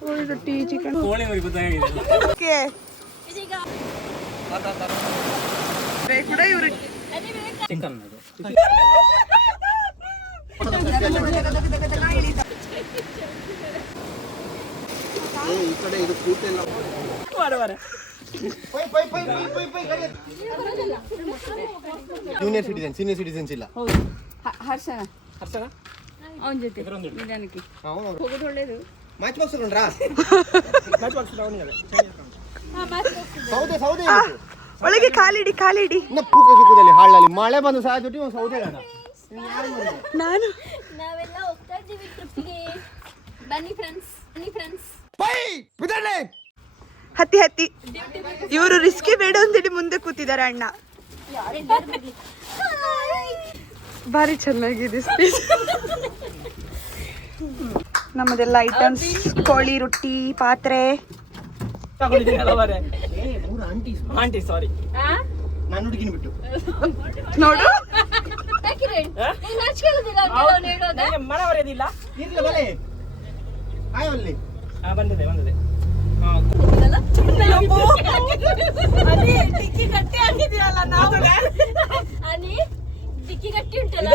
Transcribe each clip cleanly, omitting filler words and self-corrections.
ಕೋಳಿ ರೊಟ್ಟಿ ಚಿಕನ್ ಕೂಡ ಇವ್ರು ಚಿಕನ್ ಈ ಕಡೆ ಇದು ಕೂತೆಲ್ಲ ಜೂನಿಯರ್ ಸಿಟಿಜನ್ ಸೀನಿಯರ್ ಸಿಟಿಜನ್ಸ್ ಇಲ್ಲ. ಹರ್ಷನ ಅವನ ಜೊತೆ ನಿಧಾನಕ್ಕೆ ಹೋಗೋದು ಒಳ್ಳೇದು. ಮ್ಯಾಚ್ ಬಾಕ್ಸ್ ತಗೊಂಡ್ರಾ? ಸೌದೆ ಒಳಗೆ ಕಾಲಿಡಿ ಇನ್ನ ಪೂಕ ಸಿಕ್ಕುದಲ್ಲಿ ಹಾಳಲ್ಲಿ ಮಳೆ ಬಂದು ಸಹ ಜೊತೆ ಒಂದು ಸೌದೆ ಅಣ್ಣ. ನಾನು ನಾವೆಲ್ಲ ಹೋಗ್ತಾ ಇದ್ದೀವಿ ಟ್ರಿಪ್ಪಿಗೆ. ಬನ್ನಿ ಫ್ರೆಂಡ್ಸ್. ಹತ್ತಿ ಇವರು ರಿಸ್ಕಿ ಬೇಡ ಅಂತೇಳಿ ಮುಂದೆ ಕೂತಿದ್ದಾರೆ ಅಣ್ಣ. ಭಾರಿ ಚೆನ್ನಾಗಿದೆ ಸ್ಪೇಸ್. ನಮ್ಮದೆಲ್ಲ ಐಟಮ್ಸ್ ಕೋಳಿ ರೊಟ್ಟಿ ಪಾತ್ರೆ ಆಂಟಿ ಸಾರಿ ನಾನು ಹುಡುಗಿನ ಬಿಟ್ಟು ನೋಡು. ಮರ ಬರೆಯೋದಿಲ್ಲ. ಇರ್ಲಿ ಬಲೆ ಆಯಲ್ಲಿ ಬಂದಿದೆ ಡಿಕ್ಕಿ ಗಟ್ಟಿ ಉಂಟಲ್ಲ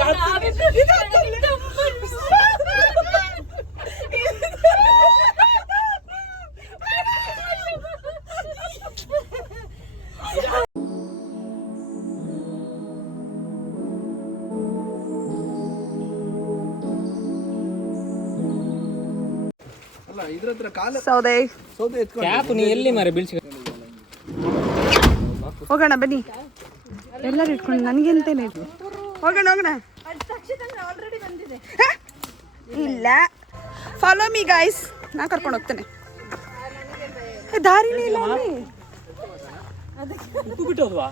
ಸೌದೆ ನೀ ಎಲ್ಲಿ ಮರ ಬೀಳ್ಸಿ ಹೋಗೋಣ ಬನ್ನಿ ಎಲ್ಲರೂ ಇಟ್ಕೊಂಡು ನನಗೆಂತೇನೆ ಹೋಗೋಣ ಇಲ್ಲ. ಫಾಲೋ ಮೀ ಗೈಸ್, ನಾ ಕರ್ಕೊಂಡು ಹೋಗ್ತೇನೆ. ದಾರಿನೇ ಇಲ್ಲ ಅಲ್ಲಿ. ಉಪ್ಪು ಬಿಟ್ಟು ಹೋದ್ವಾ?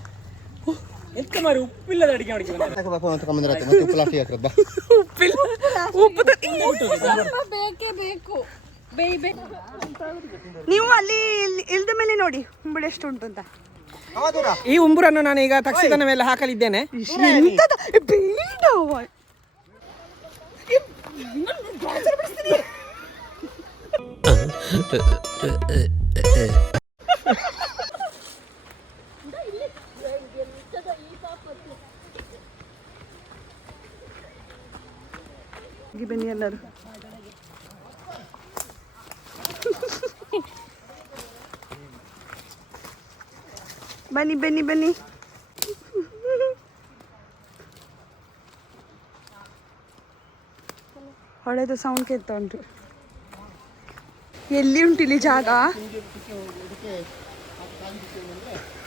ಎಂತ ಮಾರಿ ಉಪ್ಪಿಲ್ಲದ ಅಡಿಗೆ ಮಾಡಿ ಬೇಕೇ ಬೇಕು. ನೀವು ಅಲ್ಲಿ ಇಲ್ದ ಮೇಲೆ ನೋಡಿ ಉಂಬಳ ಎಷ್ಟು ಉಂಟು ಅಂತ. ಈ ಉಂಬುರನ್ನು ನಾನು ಈಗ ತಕ್ಷಣದ ಮೇಲೆ ಹಾಕಲಿದ್ದೇನೆ. ಬನ್ನಿ ಎಲ್ಲರೂ. ಬನ್ನಿ ಹೊಳೆದು ಸೌಂಡ್ ಕೇಳ್ತಾ ಉಂಟು. ಎಲ್ಲಿ ಉಂಟಿಲ್ಲಿ ಜಾಗ?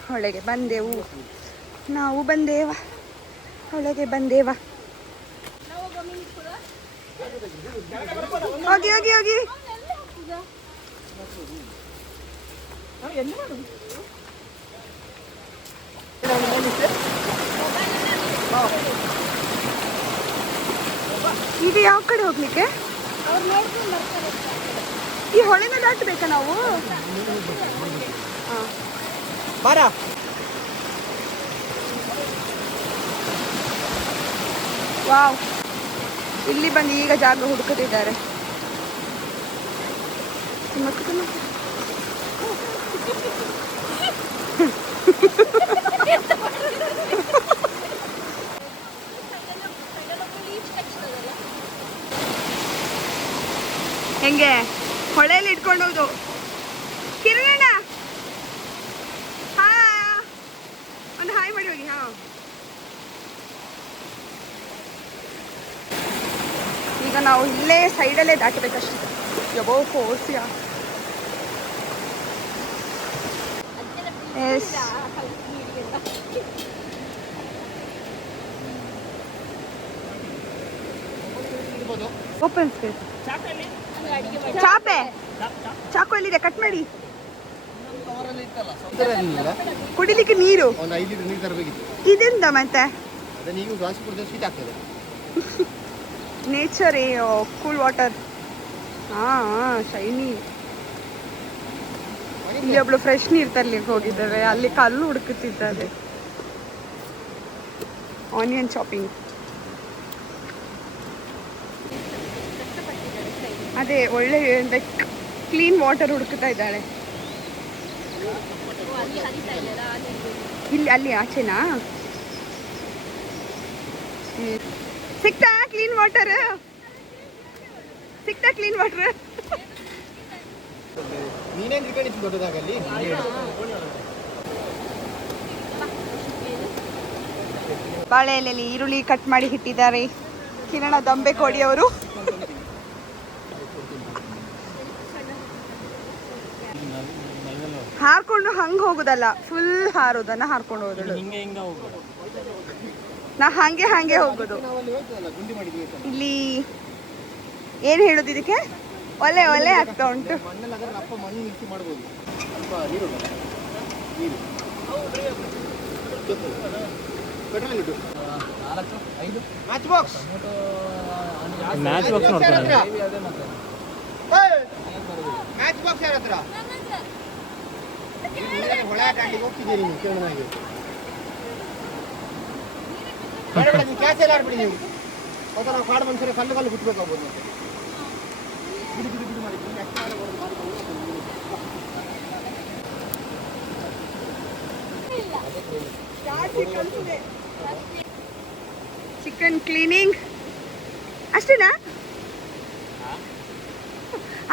ಹೊಳೆಗೆ ಬಂದೆವು, ನಾವು ಬಂದೇವ, ಹೊಳೆಗೆ ಬಂದೇವ. ಹೋಗಿ ಈಗ ಯಾವ ಕಡೆ ಹೋಗ್ಲಿಕ್ಕೆ? ಈ ಹೊಳೆನ ದಾಟಬೇಕಾ ನಾವು? ವಾವ್, ಇಲ್ಲಿ ಬಂದು ಈಗ ಜಾಗ ಹುಡುಕುತ್ತಿದ್ದಾರೆ. ಹೆಂಗೆ ಹೊಳೆಯಲ್ಲಿ ಇಟ್ಕೊಂಡು ಹೋದು ಕಿರಣಣ್ಣ ಒಂದು ಹಾಯ್ ಮಾಡಿ ಹೋಗಿ. ಈಗ ನಾವು ಇಲ್ಲೇ ಸೈಡಲ್ಲೇ ದಾಟಬೇಕಷ್ಟೇ. ಯಬೋ ಫೋರ್ಸಿಯ ಎಸ್. Open space. ಚಾಪೆ ಚಾಕು ಎಲ್ಲಿದೆ? ಕಟ್ ಮಾಡಿ. ಕುಡಿಲಿಕ್ಕೆ ನೀರು ಇದೆಂತ ಮತ್ತೆ? Nature cool water. ಶೈನಿ. ಇಲ್ಲಿ ಒಬ್ಳು ಫ್ರೆಶ್ ನೀರು ತರ್ಲಿಕ್ಕೆ ಹೋಗಿದ್ದಾರೆ, ಅಲ್ಲಿ ಕಲ್ಲು ಹುಡುಕುತ್ತಿದ್ದಾರೆ. Onion chopping. ಅದೇ ಒಳ್ಳೆ ಕ್ಲೀನ್ ವಾಟರ್ ಹುಡುಕ್ತಾ ಇದ್ದಾಳೆ. ಅಲ್ಲಿ ಹರಿತಾ ಇದೆಯಲ್ಲ ಇಲ್ಲಿ ಅಲ್ಲಿ ಆಚೆನಾ? ಸಿಕ್ತಾ ಕ್ಲೀನ್ ವಾಟರ್? ಸಿಕ್ತಾ ಕ್ಲೀನ್ ವಾಟರ್? ನೀನೇನ್ ತಿಳ್ಕೊಂಡಿದ್ದು ದೊಡ್ಡದಾಗಲ್ಲಿ? ಬಾಳೆ ಎಲೆಯಲ್ಲಿ ಈರುಳ್ಳಿ ಕಟ್ ಮಾಡಿ ಇಟ್ಟಿದ್ದಾರೆ. ಕಿರಣ ದಂಬೆ ಕೊಡಿ ಅವರು. ಹಾರ್ಕೊಂಡು ಹಂಗೆ ಹೋಗುದಲ್ಲ, ಫುಲ್ ಹಾರೋದನ್ನ ಹಾರ್ಕೊಂಡು ಹೋಗೋದು. ನಾ ಹಾಗೆ ಹೋಗೋದು. ಇಲ್ಲಿ ಏನು ಹೇಳೋದು ಇದಕ್ಕೆ? ಒಲೆ ಒಲೆ ಆಗ್ತಾ ಉಂಟು. ಮಣ್ಣಲ್ಲಿ ಅದರ ಅಪ್ಪ ಮಣ್ಣು ಮಿಕ್ಸಿ ಮಾಡ್ಬೋದು. ಸ್ವಲ್ಪ ನೀರು ನೀರು ಪೆಟ್ರೋಲ್ ಇಟ್ಟು 4 5 ಮ್ಯಾಚ್ ಬಾಕ್ಸ್ ನೋಡ್ತಾರೆ. ಮ್ಯಾಚ್ ಬಾಕ್ಸ್ ಯಾರ ಹತ್ರ? ಹೊಳೆ ದಾಂಡಿಗೆ ಹೋಗ್ತಿದ್ದೀರಿ ನೀವು ಕೇಳೋದಾಗಿ. ಬೇಡ ಬೇಡ, ನೀವು ಕ್ಯಾಚ್ ಎಲ್ಲ ಆಡ್ಬಿಡಿ ನೀವು. ಹೌದಾ, ನಾವು ಕಾಡು ಮನುಷ್ಯರೇ ಕಲ್ಲು ಕಲ್ಲು ಬಿಟ್ಬೇಕಾಗ್ಬೋದು. ಮತ್ತೆ ಬಿಡು ಮಾಡಿ ಚಿಕನ್ ಕ್ಲೀನಿಂಗ್ ಅಷ್ಟೇನಾ?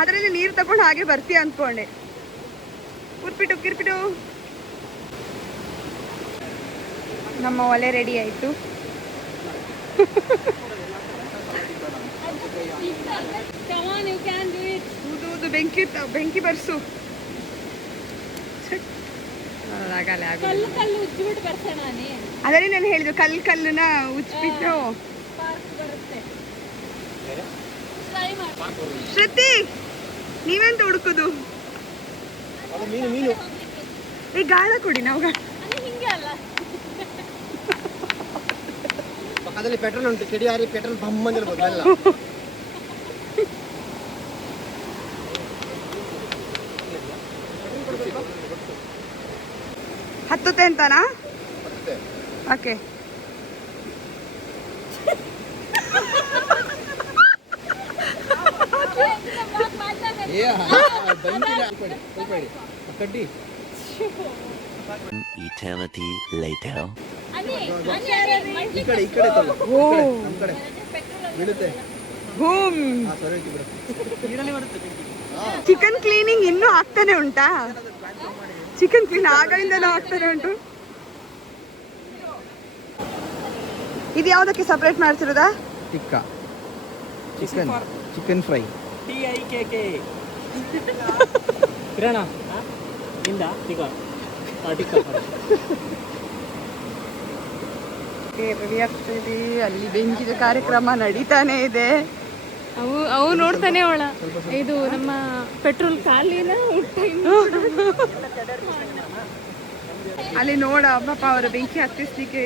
ಅದರಲ್ಲಿ ನೀರು ತಗೊಂಡು ಹಾಗೆ ಬರ್ತೀಯ ಅಂದ್ಕೊಂಡೆ. ಕಿರ್ಪಿಟು ನಮ್ಮ ಒಲೆ ರೆಡಿ ಆಯಿತು. ಊದು ಬೆಂಕಿ ಬರ್ಸು. ಅದರಲ್ಲಿ ನಾನು ಹೇಳಿದ್ದು ಕಲ್ಲನ್ನ ಉಜ್ಬಿಟ್ಟು. ಶ್ರುತಿ, ನೀವೆಂತ ಹುಡುಕುದು? ಮೀನು ಈ ಗಾಳ ಕೊಡಿ. ನಾವು ಪಕ್ಕದಲ್ಲಿ ಪೆಟ್ರೋಲ್ ಉಂಟು. ಕೆಡಿಯಾರಿ ಪೆಟ್ರೋಲ್ ಬಮ್ಮಂದಿರ್ಬೋದು ಎಲ್ಲ. ಹತ್ತುತ್ತೆ ಅಂತನಾ? ಓಕೆ. Eternity later. ಈ ಕಡೆ ತಗೊಳ್ಳು. ನಮ್ಮ ಕಡೆ ಬೀಳುತ್ತೆ. ಚಿಕನ್ ಕ್ಲೀನಿಂಗ್ ಇನ್ನೂ ಆಗ್ತಾನೆ ಉಂಟಾ? ಚಿಕನ್ ಕ್ಲೀನ್ ಆಗಲಿಂದನೂ ಆಗ್ತಾನೆ ಉಂಟು. ಇದು ಯಾವುದಕ್ಕೆ ಸಪ್ರೇಟ್ ಮಾಡ್ತಿರೋದಾ? Tikka chicken fry. TIKK ಕಿರಣ ಇಂದ ಟಿಕ್ಕಾ ರೆಡಿ ಆಗ್ತಿದೆ. ಅಲ್ಲಿ ಬೆಂಕಿದ ಕಾರ್ಯಕ್ರಮ ನಡೀತಾನೆ ಇದೆ. ಅವು ನೋಡ್ತಾನೆ ಅವಳ. ಇದು ನಮ್ಮ ಪೆಟ್ರೋಲ್ ಖಾಲಿನ ಅಲ್ಲಿ ನೋಡ ಪಾಪ ಅವರು ಬೆಂಕಿ ಹತ್ತಿಸ್ಲಿಕ್ಕೆ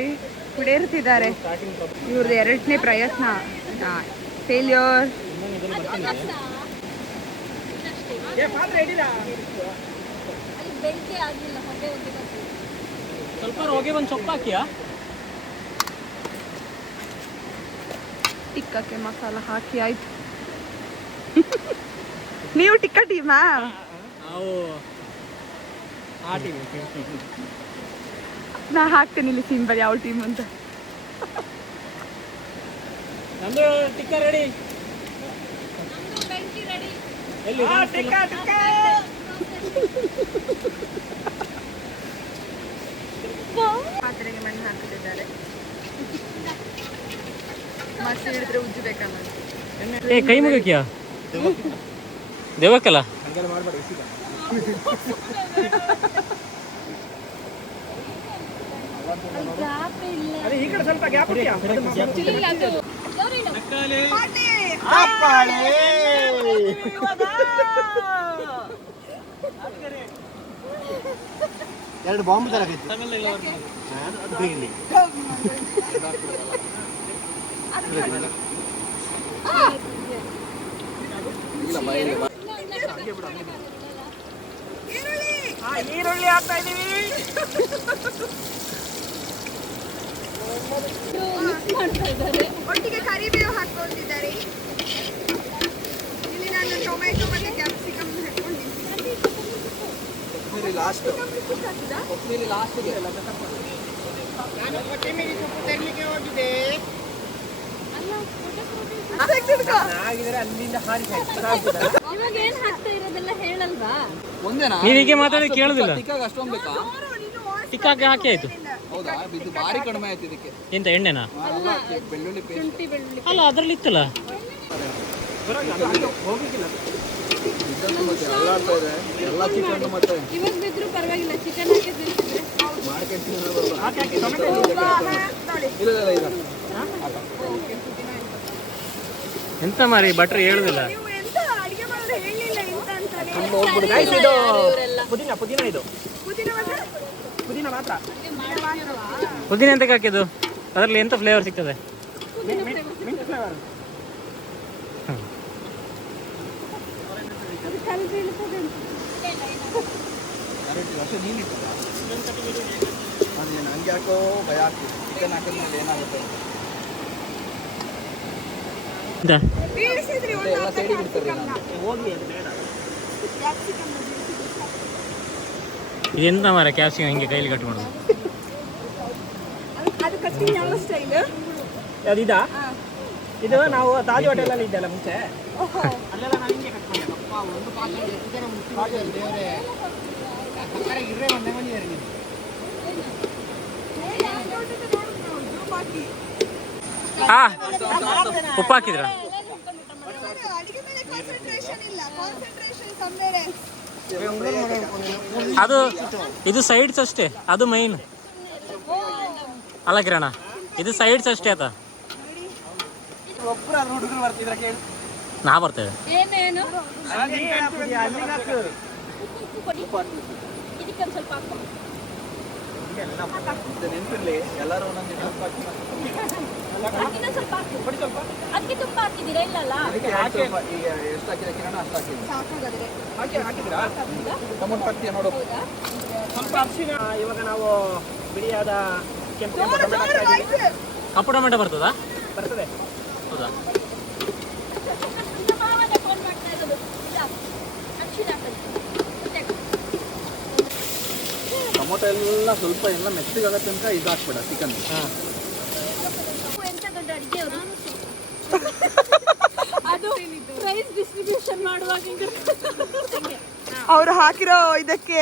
ಕುಡಿಯಿರ್ತಿದ್ದಾರೆ. ಇವ್ರದ್ದು 2ನೇ ಪ್ರಯತ್ನ ಫೇಲ್ಯೂರ್. ಬೆಂಕಿ ಆಗಿಲ್ಲ, ಸ್ವಲ್ಪ ಹೊಗೆ ಒಂದು ಸೊಪ್ಪು ಹಾಕಿಯಾ? ಟಿಕ್ಕಕ್ಕೆ ಮಸಾಲ ಹಾಕಿ ಆಯ್ತು. ನೀವು ಟಿಕ್ಕ ಟೀಮಾ? ನಾ ಹಾಕ್ತೇನೆ ಇಲ್ಲಿ ಸಿಂಬಲ್ ಯಾವ ಟೀಮ್ ಅಂತ. ನಮ್ದು ಟಿಕ್ಕ ರೆಡಿ. ಬೆಂಕಿ ರೆಡಿ. ಎಲ್ಲಿ ಪಾತ್ರೆಗೆ ಮಣ್ಣು ಹಾಕ್ತಿದ್ದಾರೆ. ಮಸಿ ಹಿಡಿದ್ರೆ ಉಜ್ಜಬೇಕಲ್ಲ. ಕೈ ಮುಗಿಯ ದೇವಕ್ಕಲ್ಲ. ಈ ಕಡೆ ಸ್ವಲ್ಪ ಗ್ಯಾಪ್ ಇದೆಯಾ? ಎರಡು ಬಾಂಬ್ ತರ ಈರುಳ್ಳಿ ಹಾಕ್ತಾ ಇದೀವಿ. ಒಟ್ಟಿಗೆ ಕರಿಬೇವು ಹಾಕೊಂಡಿದ್ದಾರೆ. ಇಲ್ಲಿ ನಾನು ಲಾಸ್ಟ್ ಕೊತ್ತಂಬರಿ ಲಾಸ್ಟ್ಗೆ ನಾನು ಕೊತ್ತಂಬರಿ ಸೊಪ್ಪು ತರಲಿಕ್ಕೆ ಹೋಗಿದ್ದೆ. ಆಗಿದ್ರೆ ಅಲ್ಲಿಂದ ಹಾರಿ ಇವಾಗ ಏನ್ ಹಾಕ್ತಾ ಇರೋದೆಲ್ಲ ಹೇಳಲ್ವಾ? ಒಂದೇನಾ? ನೀವು ಹೀಗೆ ಮಾತಾಡಿ ಕೇಳುದಿಲ್ಲ. ಟಿಕ್ಕಾಗ ಅಷ್ಟೊಂದು ಬೇಕಾ? ಟಿಕ್ಕಾಗಿ ಹಾಕಿ ಆಯ್ತು. ಹೌದಾ? ಇದು ಭಾರಿ ಕಡಿಮೆ ಆಯ್ತು ಇದಕ್ಕೆ. ಎಂತ ಎಣ್ಣೆನಾ? ಬೆಳ್ಳುಳ್ಳಿ ಪೇಸ್ಟ್. ಶುಂಠಿ ಬೆಳ್ಳುಳ್ಳಿ ಅಲ್ಲ ಅದರಲ್ಲಿ ಇತ್ತಲ್ಲ. ಅಲ್ಲಾಡ್ತಾ ಇದೆ ಎಲ್ಲ ಚಿಕನ್ ಮತ್ತೆ ಇವಾಗ ಬಿದ್ರು ಪರವಾಗಿಲ್ಲ, ಚಿಕನ್ ಹಾಕಿದ್ರೆ ಮಾಡ್ಕೊಂಡು ಇಲ್ಲ ಇಲ್ಲ ಎಂತ ಮಾರಿ ಭಟ್ರು ಹೇಳುದಿಲ್ಲ. ನೀವು ಎಂತ ಅಡಿಗೆ ಮಾಡೋದು ಹೇಳಿಲ್ಲ ಎಂತ ಅಂತಾನೆ. ಪುದೀನ ಇದು ಪುದೀನ ಮಾತ್ರ? ಪುದೀನ ಮಾತ್ರ. ಪುದೀನ ಎಂತಕ್ಕೆ ಹಾಕಿದ್ದು? ಅದರಲ್ಲಿ ಎಂತ ಫ್ಲೇವರ್ ಸಿಗ್ತದೆ? Mint flavour. ಅದೇನು ಹಂಗೆ ಹಾಕೋ ಭಯ ಆಗ್ತದೆ. ಚಿಕನ್ ಹಾಕಿದ್ಮೇಲೆ ಏನಾಗುತ್ತೆ? ಬೀಳಿಸಿದ್ರಿ ಒಂದು ಎಲ್ಲ ಸೈಡಿಗೆ ಬಿಡ್ತಾರೆ ಇದೆಂತ ಮಾರ ಕ್ಯಾಪ್ಸಿಕಮ್ ಹಿಂಗೆ ಕೈಲಿ ಕಟ್ ಮಾಡೋದು? ಅದು ಕಟ್ಟಿಂಗ್ ಯಾವ ಸ್ಟೈಲ್? ಅದಿದಾ? ಇದು ನಾವು ತಾಜ್ ಹೋಟೆಲಲ್ಲಿ ಇದ್ದಲ್ಲ ಮುಂಚೆ, ಓಹೋ, ಅಲ್ಲೆಲ್ಲ ನಾವು ಹಿಂಗೆ ಕಟ್ ಮಾಡಿದ್ದು. ಒಂದು ಪಾತ್ರೆ ಎಷ್ಟು ಜನ ಮುಚ್ಚಿದ್ದಾರೆ ದೇವರೇ. ಇರ್ರೆ ಒಂದೇ ಬಂದಿದ್ದಾರೆ ನೀವು. ಹಾ, ಉಪ್ಪು ಹಾಕಿದ್ರ? ಅಡಿಗೆ ಮೇಲೆ ಕಾನ್ಸಂಟ್ರೇಷನ್ ಇಲ್ಲ, ಕಾನ್ಸಂಟ್ರೇಷನ್ ಸಮ್ಮೇಲೆ. ಅದು ಇದು ಸೈಡ್ಸ್ ಅಷ್ಟೇ, ಅದು ಮೈನ್ ಅಲ್ಲ ಕಿರಣ, ಇದು ಸೈಡ್ಸ್ ಅಷ್ಟೇ ಆತ. ಒಬ್ಬರು ಹುಡುಗರು ಬರ್ತಿದ್ರೆ ಕೇಳಿ. ನಾ ಬರ್ತೇವೆ. ಏನೇನು ಉಪ್ಪು ಕೊಡಿ, ಇದಕ್ಕೆ ಒಂದು ಸ್ವಲ್ಪ ಹಾಕೋ. ನೆನಪಿರ್ಲಿ ಎಲ್ಲರೂ ಒಂದೊಂದು ಅದಕ್ಕಿಂತ ಸ್ವಲ್ಪ ಹಾಕು. ಅದಕ್ಕೆ ತುಪ್ಪ ಹಾಕಿದ್ದೀರಾ? ಇಲ್ಲಲ್ಲ, ಎಷ್ಟು ಹಾಕಿದ ಕಿರಣ ಅಷ್ಟು ಹಾಕಿದ್ರು. ಸಾಕಾಗದ್ರೆ ಹಾಕಿದ್ರಾ? ಟೊಮೊಟೊ ಹಾಕ್ತೀಯ ನೋಡು. ಸ್ವಲ್ಪ ಅರಿಶಿನ. ಇವಾಗ ನಾವು ಬಿಡಿಯಾದ ಕೆಂಪು ಕಪ್ಪು ಟೊಮೆಟೊ ಬರ್ತದಾ? ಬರ್ತದೆ. ಹೌದಾ? ನಮ್ಮ ಮಾವನೇ ಫೋನ್ ಮಾಡ್ತಾ ಇರೋದು. ಇಲ್ಲ, ಅರಿಶಿನ ಹಾಕಿ. ಟೊಮೊಟೊ ಎಲ್ಲ ಸ್ವಲ್ಪ ಎಲ್ಲ ಮೆತ್ತಗಾಗೋ ತನಕ ಇದು ಹಾಕ್ಬೇಡ ಚಿಕನ್. ಎಂತ ದೊಡ್ಡ ಅಡಿಗೆ ಅವರು. ಅದು ಪ್ರೈಸ್ ಡಿಸ್ಟ್ರಿಬ್ಯೂಷನ್ ಮಾಡುವಾಗ ಅವ್ರು ಹಾಕಿರೋ ಇದಕ್ಕೆ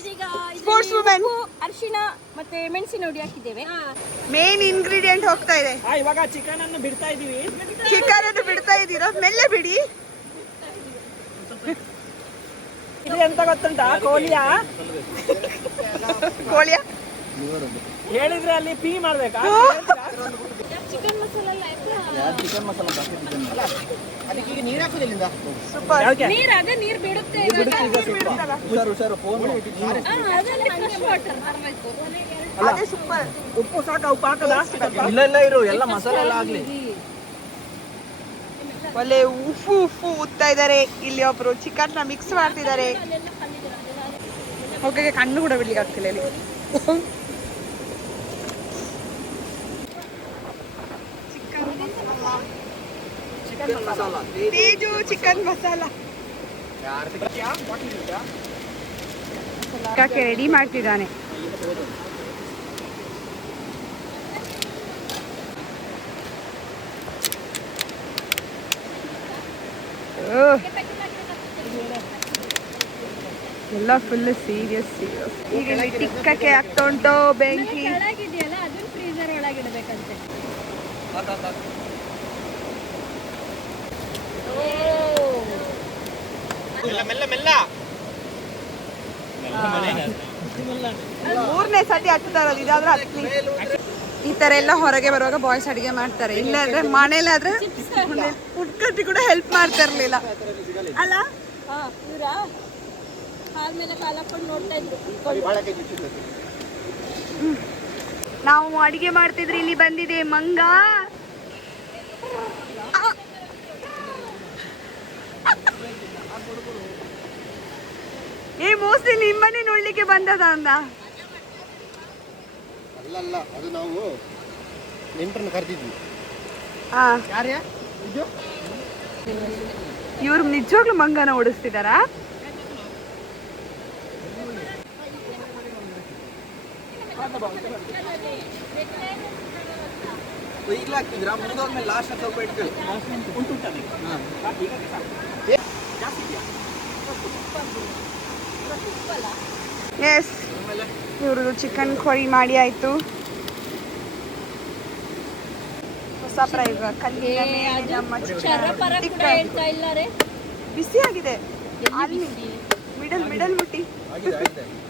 ಇದೀಗ Sports women. ಅರಿಶಿನ ಮತ್ತೆ ಮೆಣಸಿನ ಹುಡಿ ಹಾಕಿದ್ದೇವೆ. ಮೇನ್ ಇಂಗ್ರೀಡಿಯೆಂಟ್ ಹೋಗ್ತಾ ಇದೆ. ಇವಾಗ ಚಿಕನ್ ಅನ್ನು ಬಿಡ್ತಾ ಇದೀವಿ. ಚಿಕನ್ ಅನ್ನು ಬಿಡ್ತಾ ಇದ್ದೀರಾ? ಮೆಲ್ಲೆ ಬಿಡಿ. ಇದು ಎಂತ ಗೊತ್ತುಂಟಾ? ಕೋಳಿಯ ಕೋಳಿಯ ಹೇಳಿದ್ರೆ ಅಲ್ಲಿ ಪೀ ಮಾಡ್ಬೇಕಾ? ಚಿಕನ್ ಮಸಾಲ ಎಲ್ಲ ಯಾರು ಚಿಕನ್ ಮಸಾಲ ಅದಕ್ಕೆ ಈಗ ನೀರು ಹಾಕೋದಿಲ್ಲಿಂದ. ಸೂಪರ್. ನೀರು ಅದೇ ನೀರು ಬಿಡುತ್ತೆ ಹುಷಾರು ಫೋನ್ ಅದರಲ್ಲಿ ಫ್ರೆಶ್ ವಾಟರ್ ಬರಬೇಕು. ಅದೇ ಸೂಪರ್. ಉಪ್ಪು ಸಾಕ? ಉಪ್ಪು ಹಾಕದ? ಇಲ್ಲ ಇರು ಎಲ್ಲ ಮಸಾಲೆ ಎಲ್ಲ ಆಗ್ಲಿ. ಒಳ್ಳೆ ಉಪ್ಪು ಉತ್ತಾ ಇದ್ದಾರೆ. ಇಲ್ಲಿ ಒಬ್ರು ಚಿಕನ್ ನ ಮಿಕ್ಸ್ ಮಾಡ್ತಿದ್ದಾರೆ. ಹೋಗಿ ಕಣ್ಣು ಕೂಡ ಬಿಡ್ಲಿಕ್ಕೆ ಆಗ್ತಿಲ್ಲ ಇಲ್ಲಿ. Chicken masala Teju chicken masala ready ಮಾಡ್ತಿದ್ದಾನೆ. ಎಲ್ಲ ಫುಲ್ ಸೀರಿಯಸ್. ಈಗ ಇಲ್ಲಿ ಟಿಕ್ಕಕ್ಕೆ ಆಗ್ತಾ ಉಂಟು ಬೆಂಕಿ. ಕೆಳಗಿದೆಯಲ್ಲ ಅದನ್ನ ಫ್ರೀಜರ್ ಒಳಗಿಡಬೇಕಂತೆ. ಮೂರನೇ ಸತಿ ಹತ್ತುತ್ತಾರಲ್ಲ, ಇದಾದ್ರೆ ಹತ್ತಿ. ಈ ತರ ಎಲ್ಲ ಹೊರಗೆ ಬರುವಾಗ ಬಾಯ್ಸ್ ಅಡಿಗೆ ಮಾಡ್ತಾರೆ. ಇಲ್ಲಾದ್ರೆ ಮನೇಲಾದ್ರೆ ಉಟ್ಕಟ್ಟಿ ಕೂಡ ಹೆಲ್ಪ್ ಮಾಡ್ತಾ ಇರ್ಲಿಲ್ಲ ಅಲ್ಲ. ಇವರ ಕಾಲ್ ಮೇಲೆ ಕಾಲ್ ಹಾಕೊಂಡು ನೋಡ್ತಾ ಇದ್ರು. ನಾವು ಅಡಿಗೆ ಮಾಡ್ತಿದ್ರೆ ಇಲ್ಲಿ ಬಂದಿದೆ ಮಂಗ. ಈ ಮೋಸ್ಟ್ಲಿ ನಿಮ್ಮನೆ ನೋಡ್ಲಿಕ್ಕೆ ಬಂದದ ಅಂದ. ಅಲ್ಲ ಅದು ನಾವು ನೆಂಟರನ್ನು ಕರೆದಿದ್ವಿ. ಯಾರ್ಯಾ ಇವ್ರು ನಿಜವಾಗ್ಲೂ ಮಂಗನ ಓಡಿಸ್ತಿದಾರಾ? ಈಗಲೇ ಹಾಕ್ತಿದ್ರಾ ಮುಗಿದೋದ್ಮೇಲೆ ಲಾಸ್ಟ್ ಸ್ವಲ್ಪ ಇಟ್ಕೊಳ್ಳಿ. ಎಸ್, ಇವ್ರದ್ದು ಚಿಕನ್ ಕರಿ ಮಾಡಿ ಆಯ್ತು. ಹೊಸ ಪ್ರಯೋಗ, ಕಲ್ಲಿನ ಮೇಲೆ ನಮ್ಮ ಚರಪರ ಕೂಡ ಚಿಕನ್ ಹೇಳ್ತಾ ಇಲ್ಲ ರೇ. ಬಿಸಿ ಆಗಿದೆ. ಅಲ್ಲಿ ಮಿಡಲ್ ಮುಟ್ಟಿ.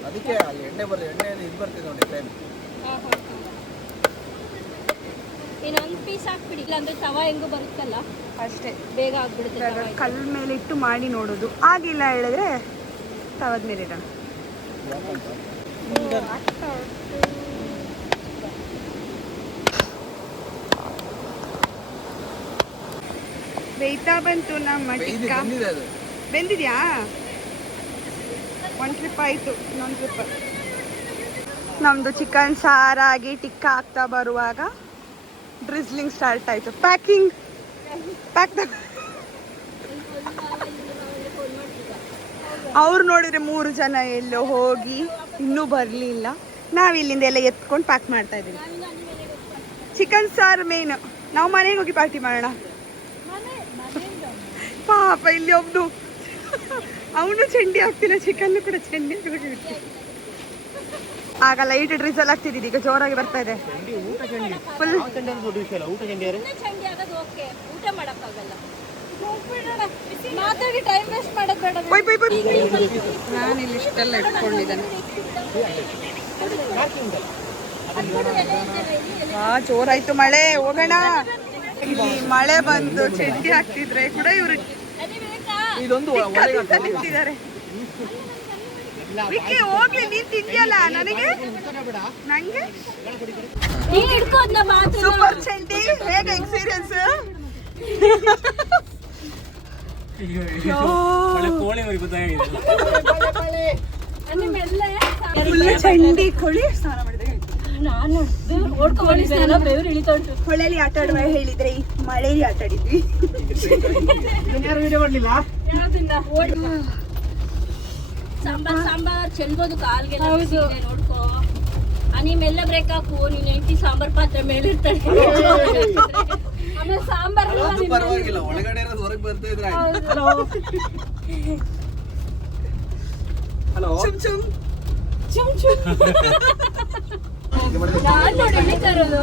ಅದಕ್ಕೆ ಅಲ್ಲಿ ಎಣ್ಣೆ ಇದು ಬರ್ತಿದೆ ನೋಡಿ ಟೈಮ್. ಇನ್ನೊಂದು ಪೀಸ್ ಹಾಕ್ಬಿಡಿ, ಇಲ್ಲಾಂದ್ರೆ ತವ ಹೆಂಗೋ ಬರುತ್ತಲ್ಲ ಅಷ್ಟೇ, ಬೇಗ ಆಗ್ಬಿಡುತ್ತೆ ತವ ಇದು. ಕಲ್ ಮೇಲೆ ಇಟ್ಟು ಮಾಡಿ ನೋಡೋದು. ಆಗಿಲ್ಲ ಹೇಳಿದ್ರೆ ತವದ ಮೇಲೆ ಇಡೋಣ. ಬೇಯ್ತಾ ಬಂತು ನಮ್ಮ ಟಿಕ್ಕ. ಬಂದಿದೆ ಅದು. ಬೆಂದಿದ್ಯಾ? ಒಂದು ಟ್ರಿಪ್ ಆಯಿತು, ಇನ್ನೊಂದು ಟ್ರಿಪ್. ನಮ್ಮದು ಚಿಕನ್ ಸಾರಾಗಿ ಟಿಕ್ಕ ಆಗ್ತಾ ಬರುವಾಗ ಡ್ರಿಸ್ಲಿಂಗ್ ಸ್ಟಾರ್ಟ್ ಆಯಿತು. ಪ್ಯಾಕ್ ಅವ್ರು ನೋಡಿದ್ರೆ 3 ಜನ ಎಲ್ಲೋ ಹೋಗಿ ಇನ್ನೂ ಬರಲಿಲ್ಲ. ನಾವಿಲ್ಲಿಂದ ಎಲ್ಲ ಎತ್ಕೊಂಡು ಪ್ಯಾಕ್ ಮಾಡ್ತಾ ಇದ್ದೀವಿ. ಚಿಕನ್ ಸಾರು ಮೇನ್. ನಾವು ಮನೆಗೆ ಹೋಗಿ ಪಾರ್ಟಿ ಮಾಡೋಣ. ಪಾಪ ಇಲ್ಲಿ ಒಬ್ನು ಅವನು ಚಂಡಿ ಆಗ್ತಿಲ್ಲ, ಚಿಕನ್ ಕೂಡ ಚಂಡಿ ಆಗ ಲೈಟ್ ಡ್ರಿಸಲ್ ಆಗ್ತಿದ್ದು, ಈಗ ಜೋರಾಗಿ ಬರ್ತಾ ಇದೆ ಫುಲ್. ಚಂಡಿ ಆಗೋದು ಓಕೆ, ಊಟ ಮಾಡಕ್ಕಾಗಲ್ಲ. ಮಾತಾಡಿ ಟೈಮ್ ವೇಸ್ಟ್ ಮಾಡೋದು ಬೇಡ. ನಾನು ಇಲ್ಲಿ ಇಷ್ಟೆಲ್ಲ ಇಟ್ಕೊಂಡಿದ್ದೇನೆ. ಜೋರಾಯ್ತು ಮಳೆ, ಹೋಗೋಣ. ಇಲ್ಲಿ ಮಳೆ ಬಂದು ಚಂಡಿ ಹಾಕ್ತಿದ್ರೆ ಕೂಡ ಇವರು ನಿಂತಿದ್ದಾರೆ. ವಿಕ್ಕಿ ಹೋಗ್ಲಿ, ನೀನ್ ತಿಂದಿಯಲ್ಲ ನನಗೆ ನಂಗೆ ನೀನ್ ಹಿಡ್ಕೋದ್ನ ಮಾತು. ಸೂಪರ್ ಚಂಡಿ, ಹೇಗೆ ಎಕ್ಸ್ಪೀರಿಯನ್ಸ್? ಕೋಳಿ ಗೊತ್ತಾಗಿದೆ. ಫುಲ್ ಚಂಡಿ ಕೋಳಿ ಸ್ನಾನ ಮಾಡಿದಾಗ ನಾನು ಓಡ್ಕೊಂಡಿದ್ದೇನೆ, ಬೆವರು ಇಳಿತಾ ಉಂಟು. ಹೊಳೆಲಿ ಆಟ ಆಡುವ ಹೇಳಿದ್ರೆ ಈ ಮಳೆಲಿ ಆಟ ಆಡಿದ್ವಿ. ಸಾಂಬಾರ್ ಚೆಲ್ಬೋದು ಕಾಲ್ಗೆಲ್ಲ ನೋಡ್ಕೋ. ನೀ ಮೆಲ್ಲ ಬ್ರೇಕ್ ಹಾಕು, ನೀನ್ ಹೆಂಡತಿ ಸಾಂಬಾರ್ ಪಾತ್ರೆ ಮೇಲೆ ಇರ್ತಾಳೆ. ಆಮೇಲೆ ಸಾಂಬಾರ್ ಪರವಾಗಿಲ್ಲ, ಒಳಗಡೆ ಇರೋದು ಹೊರಗೆ ಬರ್ತಾ ಇದ್ರೆ ಹಲೋ ಚುಮ್ ಚುಮ್ ಚುಮ್ ಚುಮ್. ನಾನು ನೋಡಿ ಎಳಿತಾ ಇರೋದು,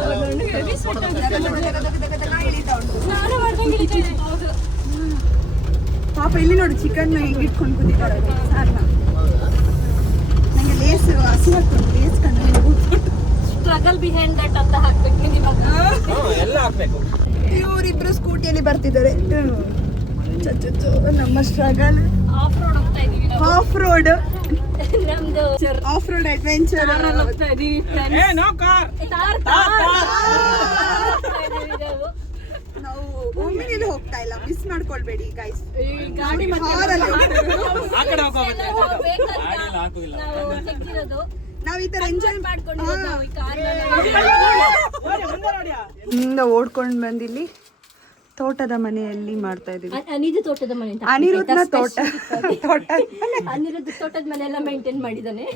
ನಾನು ಮಾಡ್ದಂಗೆ ಇಳಿತೀನಿ. ಪಾಪ ಇಲ್ಲಿ ನೋಡಿ ಚಿಕನ್ ಹೆಂಗೆ ಇಟ್ಕೊಂಡು ಕೂತಿದ್ದಾರೆ ಸಾರ್ನ. ನಂಗೆ ಲೇಸ್ ಹಸಿ ಹಾಕ್ಕೊಂಡು ಲೇಸ್ ಕಂಡು ಸ್ಟ್ರಗಲ್ ಬಿಹೈಂಡ್ ದಟ್ ಅಂತ ಹಾಕ್ಬೇಕು ನಿಮಗೆ. ಎಲ್ಲ ಹಾಕ್ಬೇಕು. ಇವರಿಬ್ರು ಸ್ಕೂಟಿಯಲ್ಲಿ ಬರ್ತಿದ್ದಾರೆ. ನಮ್ಮ ಸ್ಟ್ರಗಲ್ ಆಫ್ ರೋಡ್ ಹೋಗ್ತಾ ಇದೀವಿ ನಾವು. ಆಫ್ ರೋಡ್, ನಮ್ದು ಆಫ್ ರೋಡ್ ಅಡ್ವೆಂಚರ್. ಹೋಗ್ತಾ ಇದೀವಿ ನಾವು ಒಮ್ಮಿನಲ್ಲಿ ಹೋಗ್ತಾ ಇಲ್ಲ, ಮಿಸ್ ಮಾಡ್ಕೊಳ್ಬೇಡಿ ಗೈಸ್. ಗಾಡಿ ನಾವು ಈ ತರ ಎಂಜಾಯ್ ಮಾಡ್ಕೊಂಡು ಇಂದ ಓಡ್ಕೊಂಡು ಬಂದಿಲ್ಲಿ ತೋಟದ ಮನೆಯಲ್ಲಿ ಮಾಡ್ತಾ ಇದೀವಿ. ಅನಿರುದ್ಧ ತೋಟದ ಮನೆ ಅಂತ ಅನಿರುದ್ಧನ ತೋಟ ಅನಿರುದ್ಧ ತೋಟದ ಮನೆ ಎಲ್ಲ ಮೇಂಟೈನ್ ಮಾಡಿದಾನೆ.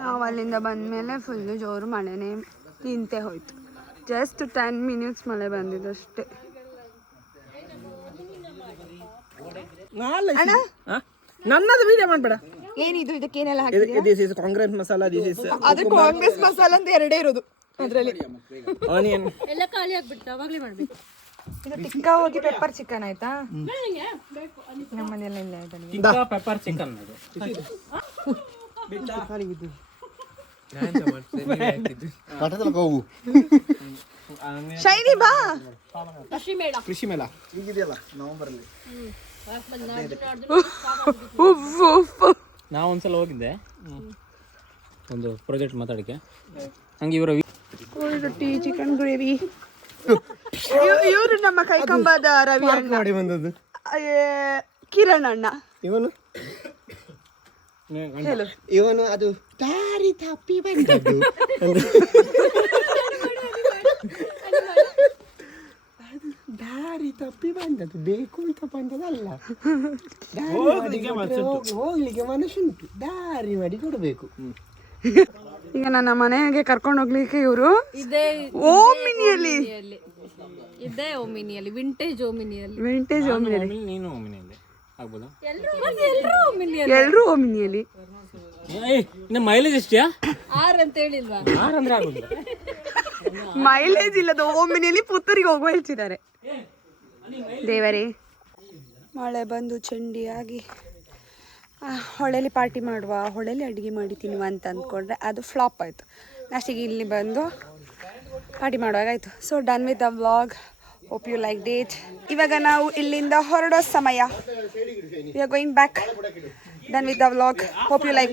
ನಾವು ಅಲ್ಲಿಂದ ಬಂದ್ಮೇಲೆ ಫುಲ್ಲು ಜೋರು ಮಳೆನೇ ನಿಂತೆ ಹೋಯ್ತು. ಜಸ್ಟ್ 10 ಮಿನಿಟ್ಸ್ ಮಳೆ ಬಂದಿದ್ದು ಅಷ್ಟೇ. ಅಣ್ಣ ನನ್ನದು ವಿಡಿಯೋ ಮಾಡ್ಬೇಡ. ಏನಿದು, ಇದಕ್ಕೇನೆಲ್ಲ ಹಾಕಿದ್ದೀರಾ? This is Congress masala, this is ಅದು ಕಾಂಗ್ರೆಸ್ ಮಸಾಲ ಅಂತ ಎರಡೇ ಇರೋದು ಅದ್ರಲ್ಲಿ. ಆನಿಯನ್ ಎಲ್ಲ ಖಾಲಿ ಆಗ್ಬಿಟ್ಟು ಅವಾಗಲೇ ಮಾಡ್ಬೇಕು. ಇದು ಟಿಕ್ಕ ಹೋಗಿ ಪೆಪ್ಪರ್ ಚಿಕನ್ ಆಯ್ತಾ? ನಮ್ಮ ಮನೆಯಲ್ಲ ಇಲ್ಲ ಇದನ್ನು. ಟಿಕ್ಕಾ ಪೆಪ್ಪರ್ ಚಿಕನ್ ಇದು. ಶೈನಿ ಬಾ. ಕೃಷಿ ಮೇಳ ಈಗಿದೆಯಲ್ಲ ನವೆಂಬರ್ ಅಲ್ಲಿ. ನಾ ಒಂದ್ಸಲ ಹೋಗಿದ್ದೆ ಒಂದು ಪ್ರಾಜೆಕ್ಟ್ ಮಾತಾಡಕ್ಕೆ. ಹಂಗೆ ಇವರು ರೊಟ್ಟಿ, ಚಿಕನ್ ಗ್ರೇವಿ. ಇವರು ನಮ್ಮ ಕೈಕಂಬದ ರವಿ ಅಣ್ಣ, ಮಾಡಿ ಬಂದದ್ದು ಕಿರಣ್ ಅಣ್ಣ. ಇವನು ಹೇಳು. ಇವನು ಅದು ದಾರಿ ತಪ್ಪಿ ಬಂದದ್ದು. ದಾರಿ ತಪ್ಪಿ ಬಂದದ್ದು, ಬೇಕು ಅಂತ ಬಂದದಲ್ಲ. ಹೋಗ್ಲಿಕ್ಕೆ ಮನಸ್ಸುಂಟು, ದಾರಿ ಮಾಡಿ ಕೊಡಬೇಕು. ಈಗ ನನ್ನ ಮನೆಗೆ ಕರ್ಕೊಂಡು ಹೋಗ್ಲಿಕ್ಕೆ ಇವರು ಇದೇ ಓಮಿನಿಯಲ್ಲಿ ಇದೇ ಓಮಿನಿಯಲ್ಲಿ ವಿಂಟೇಜ್ ಓಮಿನಿಯಲ್ಲಿ ವಿಂಟೇಜ್ ಓಮಿನಿಯಲ್ಲಿ ನೀನು ಒಮ್ಮಿನಿಯಲ್ಲಿ ಆಗ್ಬೋದಾ? ಎಲ್ಲರೂ ಓಮಿನಿಯಲ್ಲಿ ಎಲ್ಲರೂ ಓಮಿನಿಯಲ್ಲಿ ಇನ್ನು ಮೈಲೇಜ್ ಎಷ್ಟ್ಯಾ? 6 ಅಂತ ಹೇಳಿಲ್ವಾ? 6 ಅಂದ್ರೆ ಆಗೋದಿಲ್ಲ. ಮೈಲೇಜ್ ಇಲ್ಲದ ಓಮಿನಿಯಲ್ಲಿ ಪುತ್ತೂರಿಗೆ ಹೋಗುವ ಹೇಳ್ತಿದ್ದಾರೆ. ದೇವರೇ, ಮಳೆ ಬಂದು ಚಂಡಿಯಾಗಿ ಹೊಳೆಲಿ ಪಾರ್ಟಿ ಮಾಡುವ, ಹೊಳೆಲಿ ಅಡುಗೆ ಮಾಡಿ ತಿನ್ನುವ ಅಂತ ಅಂದ್ಕೊಂಡ್ರೆ ಅದು ಫ್ಲಾಪ್ ಆಯಿತು. ಲಾಸ್ಟಿಗೆ ಇಲ್ಲಿ ಬಂದು ಪಾರ್ಟಿ ಮಾಡುವಾಗಾಯಿತು. So done with the vlog. Hope you like that. ಇವಾಗ ನಾವು ಇಲ್ಲಿಂದ ಹೊರಡೋ ಸಮಯ. We are going back. Done with the vlog. Hope you like.